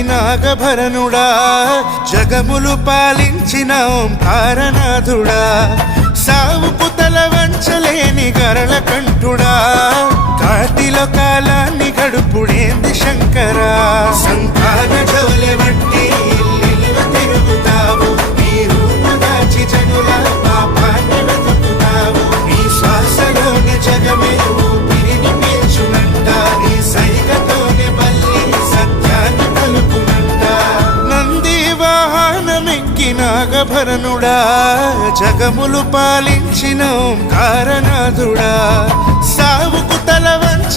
నాగభరణుడా జగములు పాలించిన ఓంకారనాథుడా సావుకు తల వంచలేని గరళ కంఠుడా కాటిలో కాలాన్ని గడుపుడేంది శంకరా సంతాన జవలె వట్టి ఇల్లు తిరుగుతావు నీ రూపు దాచి జనుల పాపాన్ని వెతుకుతావు నీ శ్వాసలోని జగమే ఊపిరిని పీల్చునంట నీ సైగతోనే బల్లి సత్యాన్ని పలుకునంట నంది వాహనమెక్కి నాగభరణుడా జగములు పాలించిన ఓంకారనాథుడా సావుకు తల వంచ